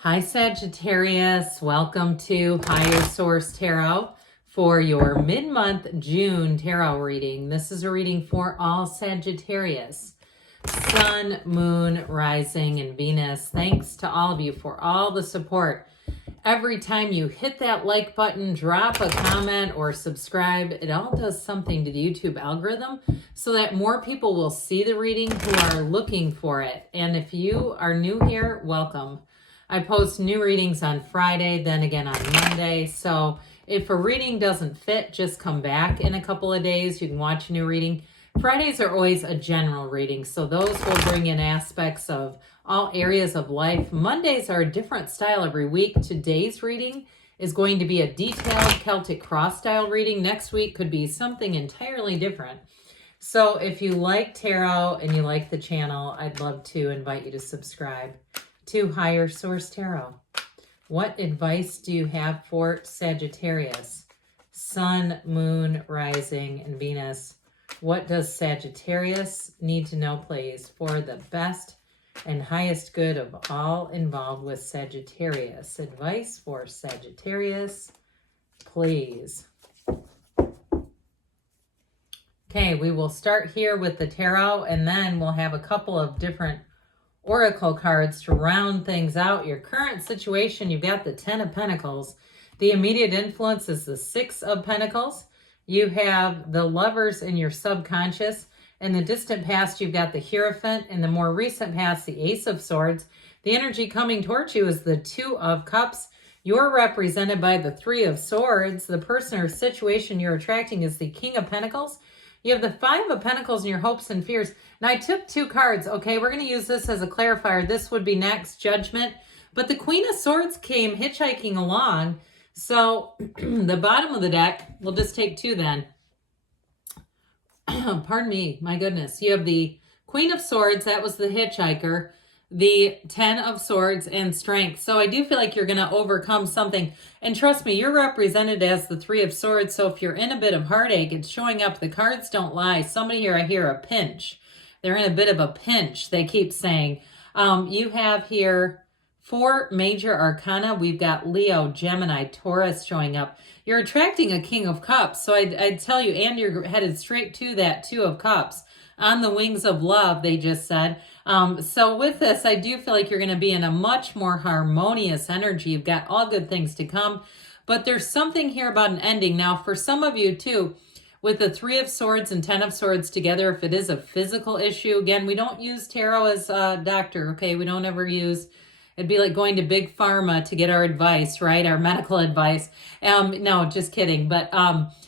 Hi Sagittarius, welcome to Higher Source Tarot for your mid-month June tarot reading. This is a reading for all Sagittarius, Sun, Moon, Rising, and Venus. Thanks to all of you for all the support. Every time you hit that like button, drop a comment, or subscribe, it all does something to the YouTube algorithm so that more people will see the reading who are looking for it. And if you are new here, welcome. I post new readings on Friday, then again on Monday. So if a reading doesn't fit, just come back in a couple of days. You can watch a new reading. Fridays are always a general reading, so those will bring in aspects of all areas of life. Mondays are a different style every week. Today's reading is going to be a detailed Celtic cross style reading. Next week could be something entirely different. So if you like tarot and you like the channel, I'd love to invite you to subscribe to Higher Source Tarot. What advice do you have for Sagittarius? Sun, Moon, Rising, and Venus. What does Sagittarius need to know, please, for the best and highest good of all involved with Sagittarius? Advice for Sagittarius, please. Okay, we will start here with the tarot, and then we'll have a couple of different oracle cards to round things out. Your current situation, you've got the 10 of Pentacles. The immediate influence is the 6 of Pentacles. You have the Lovers in your subconscious. In the distant past, you've got the Hierophant. In the more recent past, the Ace of Swords. The energy coming towards you is the 2 of Cups. You're represented by the 3 of Swords. The person or situation you're attracting is the King of Pentacles. You have the 5 of Pentacles in your hopes and fears. Now, I took 2 cards. Okay, we're going to use this as a clarifier. This would be next, Judgment. But the Queen of Swords came hitchhiking along. So the bottom of the deck, we'll just take 2 then. Pardon me, my goodness. You have the Queen of Swords, that was the hitchhiker, the 10 of Swords, and Strength. So I do feel like you're going to overcome something. And trust me, you're represented as the 3 of Swords. So if you're in a bit of heartache, it's showing up. The cards don't lie. Somebody here, I hear a pinch. They're in a bit of a pinch, they keep saying. You have here 4 major arcana. We've got Leo, Gemini, Taurus showing up. You're attracting a King of Cups. So I'd tell you, and you're headed straight to that 2 of Cups. On the wings of love, they just said. So with this, I do feel like you're going to be in a much more harmonious energy. You've got all good things to come. But there's something here about an ending. Now, for some of you, too, with the 3 of Swords and 10 of Swords together, if it is a physical issue, again, we don't use tarot as a doctor, okay? We don't ever use... It'd be like going to Big Pharma to get our advice, right? Our medical advice. No, just kidding. But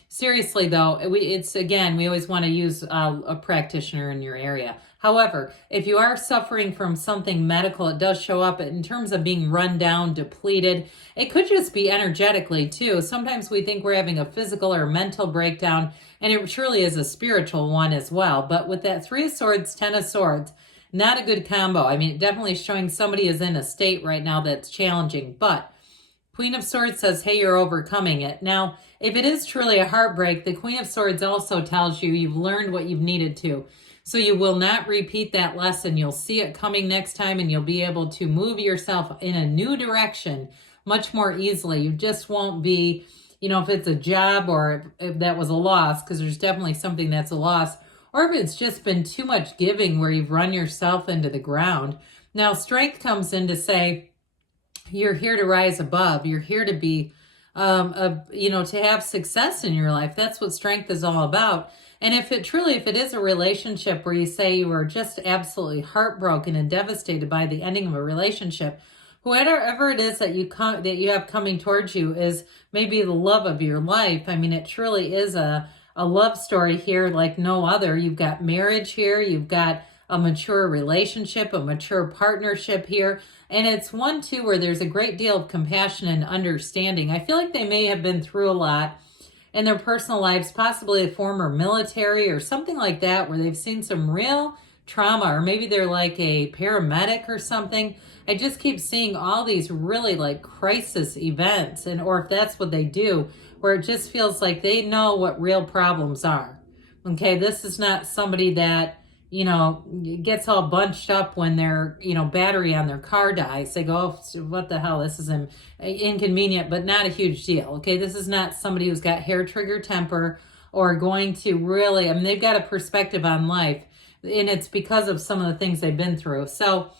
seriously, though, we always want to use a practitioner in your area. However, if you are suffering from something medical, it does show up in terms of being run down, depleted. It could just be energetically, too. Sometimes we think we're having a physical or mental breakdown, and it truly is a spiritual one as well. But with that 3 of Swords, 10 of Swords, not a good combo. I mean, it definitely is showing somebody is in a state right now that's challenging. But Queen of Swords says, hey, you're overcoming it. Now, if it is truly a heartbreak, the Queen of Swords also tells you you've learned what you've needed to. So you will not repeat that lesson. You'll see it coming next time, and you'll be able to move yourself in a new direction much more easily. You just won't be, if it's a job or if that was a loss, because there's definitely something that's a loss, or if it's just been too much giving where you've run yourself into the ground. Now, Strength comes in to say you're here to rise above. You're here to be, to have success in your life. That's what Strength is all about. And if it is a relationship where you say you were just absolutely heartbroken and devastated by the ending of a relationship, whoever it is that you have coming towards you is maybe the love of your life. I mean, it truly is a love story here like no other. You've got marriage here. You've got a mature relationship, a mature partnership here. And it's one, too, where there's a great deal of compassion and understanding. I feel like they may have been through a lot in their personal lives, possibly a former military or something like that, where they've seen some real trauma, or maybe they're like a paramedic or something. I just keep seeing all these really like crisis events, or if that's what they do, where it just feels like they know what real problems are. Okay, this is not somebody that gets all bunched up when their, battery on their car dies. They go, oh, what the hell? This is inconvenient, but not a huge deal. Okay. This is not somebody who's got hair trigger temper or going to really, they've got a perspective on life, and it's because of some of the things they've been through. So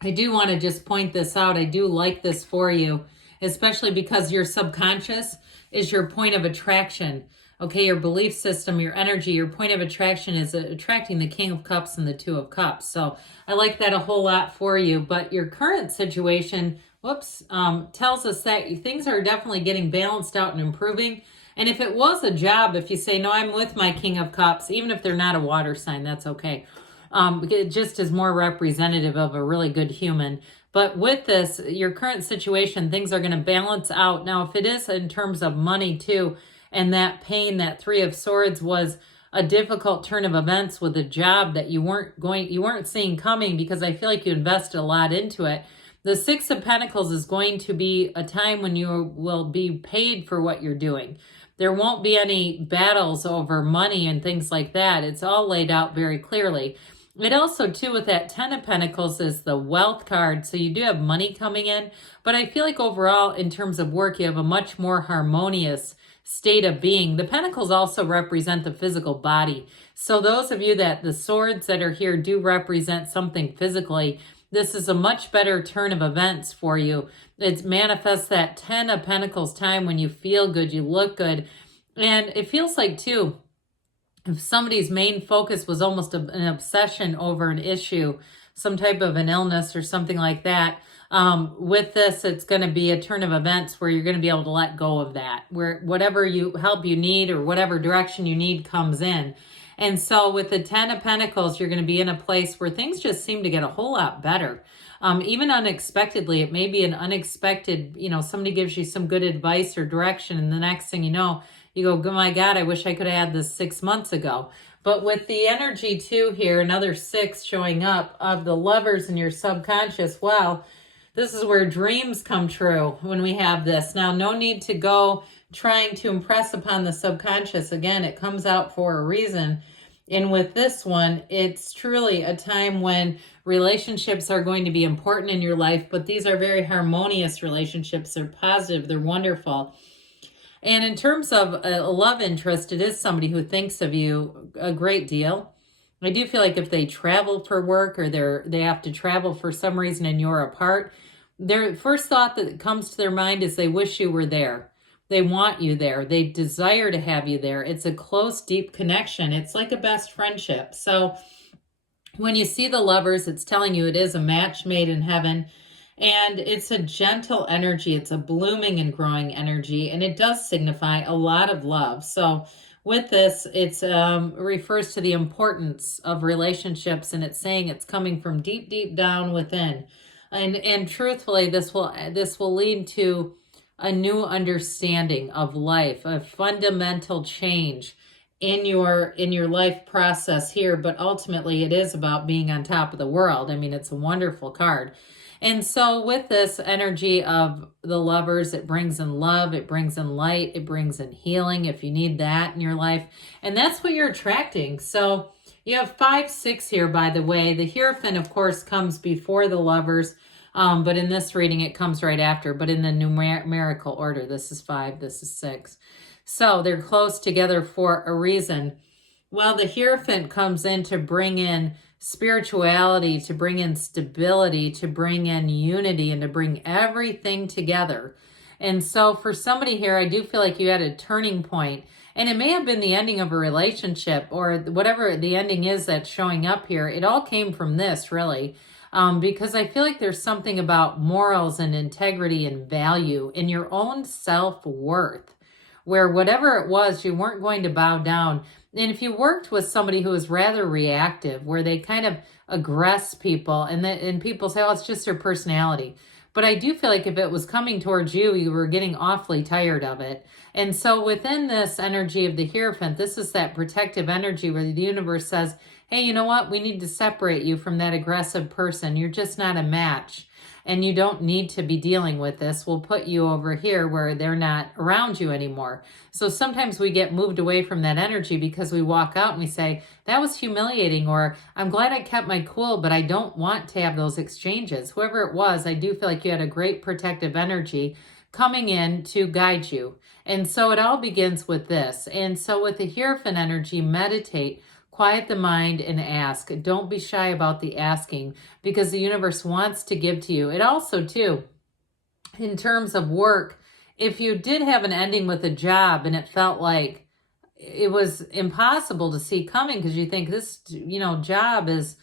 I do want to just point this out. I do like this for you, especially because your subconscious is your point of attraction. Okay, your belief system, your energy, your point of attraction is attracting the King of Cups and the Two of Cups. So I like that a whole lot for you. But your current situation, tells us that things are definitely getting balanced out and improving. And if it was a job, if you say, no, I'm with my King of Cups, even if they're not a water sign, that's okay. It just is more representative of a really good human. But with this, your current situation, things are going to balance out. Now, if it is in terms of money too, and that pain, that Three of Swords was a difficult turn of events with a job that you weren't seeing coming, because I feel like you invested a lot into it. The Six of Pentacles is going to be a time when you will be paid for what you're doing. There won't be any battles over money and things like that. It's all laid out very clearly. It also, too, with that Ten of Pentacles is the wealth card. So you do have money coming in. But I feel like overall, in terms of work, you have a much more harmonious state of being. The Pentacles also represent the physical body. So those of you that the swords that are here do represent something physically, this is a much better turn of events for you. It manifests that Ten of Pentacles time when you feel good, you look good. And it feels like, too, if somebody's main focus was almost an obsession over an issue, some type of an illness or something like that, with this, it's going to be a turn of events where you're going to be able to let go of that, where whatever help you need or whatever direction you need comes in. And so with the Ten of Pentacles, you're going to be in a place where things just seem to get a whole lot better. Even unexpectedly, it may be an unexpected, somebody gives you some good advice or direction, and the next thing you know, you go, oh my God, I wish I could have had this 6 months ago. But with the energy too here, another 6 showing up of the Lovers in your subconscious, wow, this is where dreams come true when we have this. Now, no need to go trying to impress upon the subconscious. Again, it comes out for a reason. And with this one, it's truly a time when relationships are going to be important in your life, but these are very harmonious relationships. They're positive. They're wonderful. And in terms of a love interest, it is somebody who thinks of you a great deal. I do feel like if they travel for work or they have to travel for some reason and you're apart, their first thought that comes to their mind is they wish you were there. They want you there. They desire to have you there. It's a close, deep connection. It's like a best friendship. So when you see the Lovers, it's telling you it is a match made in heaven. And it's a gentle energy. It's a blooming and growing energy. And it does signify a lot of love. So with this, it refers to the importance of relationships. And it's saying it's coming from deep, deep down within. And truthfully, this will lead to a new understanding of life, a fundamental change in your life process here. But ultimately, it is about being on top of the world. I mean, it's a wonderful card. And so with this energy of the Lovers, it brings in love, it brings in light, it brings in healing if you need that in your life. And that's what you're attracting. So you have 5, 6 here, by the way. The Hierophant, of course, comes before the Lovers, but in this reading, it comes right after. But in the numerical order, this is 5, this is 6. So they're close together for a reason. Well, the Hierophant comes in to bring in spirituality, to bring in stability, to bring in unity, and to bring everything together. And so for somebody here, I do feel like you had a turning point. And it may have been the ending of a relationship or whatever the ending is that's showing up here. It all came from this, really, because I feel like there's something about morals and integrity and value in your own self-worth, where whatever it was, you weren't going to bow down. And if you worked with somebody who is rather reactive, where they kind of aggress people, and people say, oh, it's just their personality. But I do feel like if it was coming towards you, you were getting awfully tired of it. And so within this energy of the Hierophant, this is that protective energy where the universe says, hey, you know what? We need to separate you from that aggressive person. You're just not a match. And you don't need to be dealing with this. We'll put you over here where they're not around you anymore. So sometimes we get moved away from that energy because we walk out and we say, that was humiliating, or I'm glad I kept my cool, but I don't want to have those exchanges. Whoever it was, I do feel like you had a great protective energy coming in to guide you. And so it all begins with this. And so with the Hierophant energy, meditate. Quiet the mind and ask. Don't be shy about the asking, because the universe wants to give to you. It also, too, in terms of work, if you did have an ending with a job and it felt like it was impossible to see coming because you think this, job is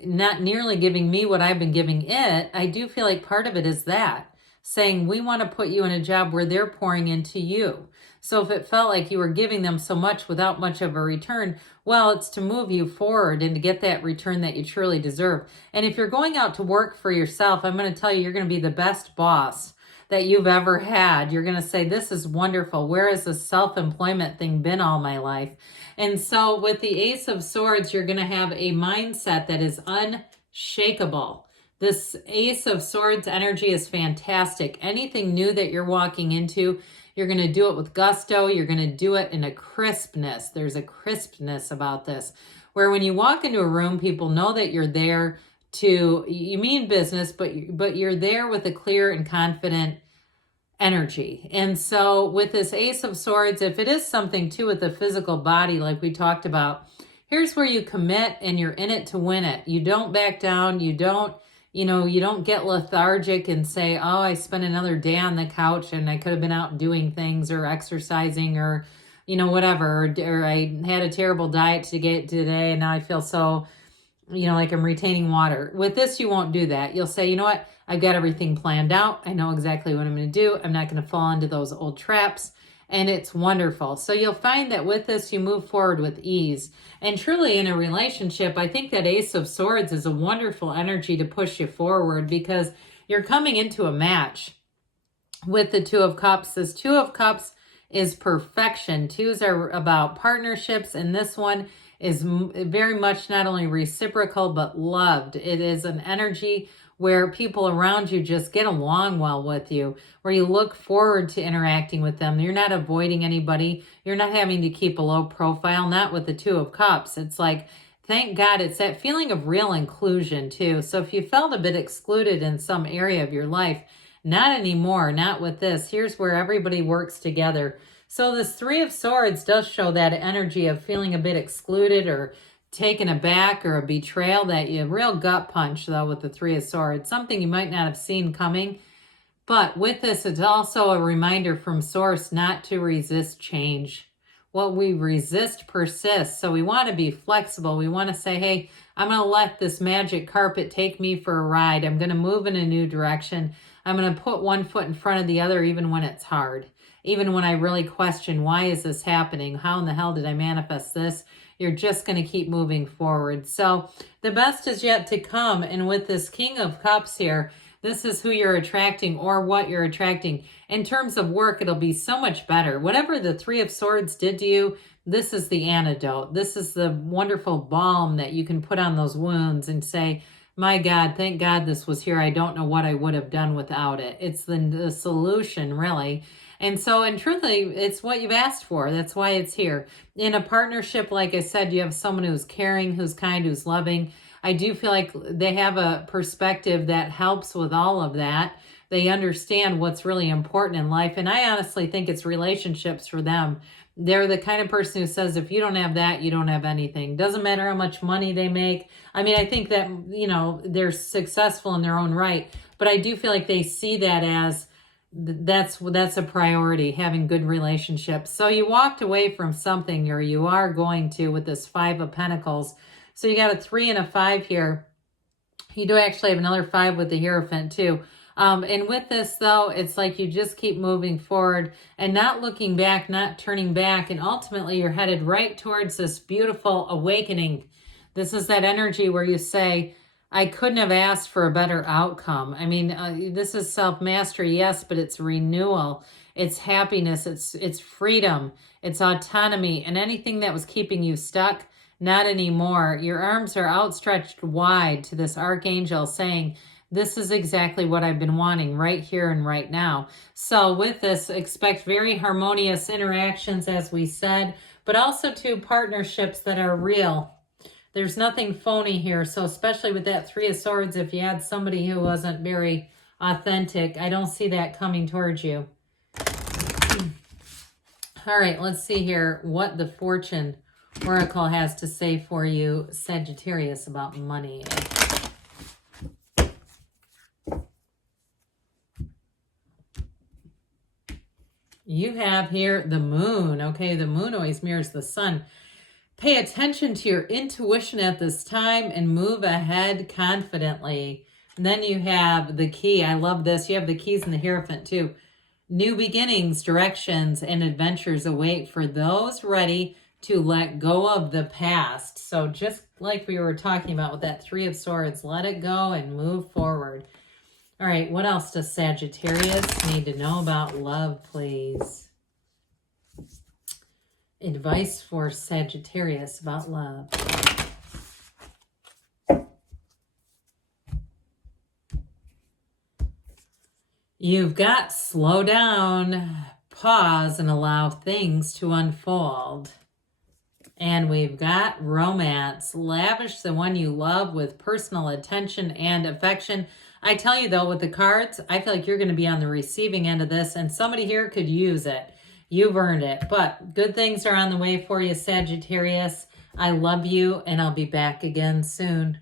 not nearly giving me what I've been giving it, I do feel like part of it is that. Saying we want to put you in a job where they're pouring into you. So if it felt like you were giving them so much without much of a return, well, it's to move you forward and to get that return that you truly deserve. And if you're going out to work for yourself, I'm going to tell you, you're going to be the best boss that you've ever had. You're going to say, this is wonderful. Where has this self-employment thing been all my life? And so with the Ace of Swords, you're going to have a mindset that is unshakable. This Ace of Swords energy is fantastic. Anything new that you're walking into, you're going to do it with gusto. You're going to do it in a crispness. There's a crispness about this, where when you walk into a room, people know that you're there you mean business, but you're there with a clear and confident energy. And so with this Ace of Swords, if it is something too with the physical body, like we talked about, here's where you commit and you're in it to win it. You don't back down. You don't get lethargic and say, oh, I spent another day on the couch and I could have been out doing things or exercising or, whatever, or I had a terrible diet to get today and now I feel so, like I'm retaining water. With this, you won't do that. You'll say, you know what? I've got everything planned out. I know exactly what I'm going to do. I'm not going to fall into those old traps. And it's wonderful. So you'll find that with this, you move forward with ease. And truly in a relationship, I think that Ace of Swords is a wonderful energy to push you forward because you're coming into a match with the Two of Cups. This Two of Cups is perfection. Twos are about partnerships, and this one is very much not only reciprocal, but loved. It is an energy where people around you just get along well with you, where you look forward to interacting with them. You're not avoiding anybody. You're not having to keep a low profile, not with the Two of Cups. It's like, thank God, it's that feeling of real inclusion too. So if you felt a bit excluded in some area of your life, not anymore, not with this. Here's where everybody works together. So this Three of Swords does show that energy of feeling a bit excluded or taken aback or a betrayal, that you real gut punch though with the Three of Swords, something you might not have seen coming. But with this, it's also a reminder from Source not to resist change. What we resist persists. So we want to be flexible. We want to say, hey, I'm going to let this magic carpet take me for a ride. I'm going to move in a new direction. I'm going to put one foot in front of the other even when it's hard. Even when I really question, why is this happening? How in the hell did I manifest this? You're just going to keep moving forward. So the best is yet to come. And with this King of Cups here, this is who you're attracting or what you're attracting. In terms of work, it'll be so much better. Whatever the Three of Swords did to you, this is the antidote. This is the wonderful balm that you can put on those wounds and say, my God, thank God this was here. I don't know what I would have done without it. It's the solution, really. And so, and truthfully, it's what you've asked for. That's why it's here. In a partnership, like I said, you have someone who's caring, who's kind, who's loving. I do feel like they have a perspective that helps with all of that. They understand what's really important in life. And I honestly think it's relationships for them. They're the kind of person who says, if you don't have that, you don't have anything. Doesn't matter how much money they make. I mean, I think that, they're successful in their own right. But I do feel like they see that as that's a priority, having good relationships. So you walked away from something, or you are going to, with this Five of Pentacles. So you got a 3 and a 5 here. You do actually have another 5 with the Hierophant too. And with this though, it's like you just keep moving forward and not looking back, not turning back. And ultimately you're headed right towards this beautiful awakening. This is that energy where you say, I couldn't have asked for a better outcome. I mean, this is self-mastery, yes, but it's renewal, it's happiness, it's freedom, it's autonomy, and anything that was keeping you stuck, Not anymore. Your arms are outstretched wide to this archangel saying, this is exactly what I've been wanting right here and right now. So with this, expect very harmonious interactions, as we said, but also to partnerships that are real. There's nothing phony here. So especially with that Three of Swords, if you had somebody who wasn't very authentic, I don't see that coming towards you. All right, let's see here what the Fortune Oracle has to say for you, Sagittarius, about money. You have here the moon. Okay, the moon always mirrors the sun. Pay attention to your intuition at this time and move ahead confidently. And then you have the key. I love this. You have the keys and the Hierophant too. New beginnings, directions, and adventures await for those ready to let go of the past. So just like we were talking about with that Three of Swords, let it go and move forward. All right, what else does Sagittarius need to know about love, please? Advice for Sagittarius about love. You've got slow down, pause, and allow things to unfold. And we've got romance. Lavish the one you love with personal attention and affection. I tell you though, with the cards, I feel like you're going to be on the receiving end of this, and somebody here could use it. You've earned it. But good things are on the way for you, Sagittarius. I love you, and I'll be back again soon.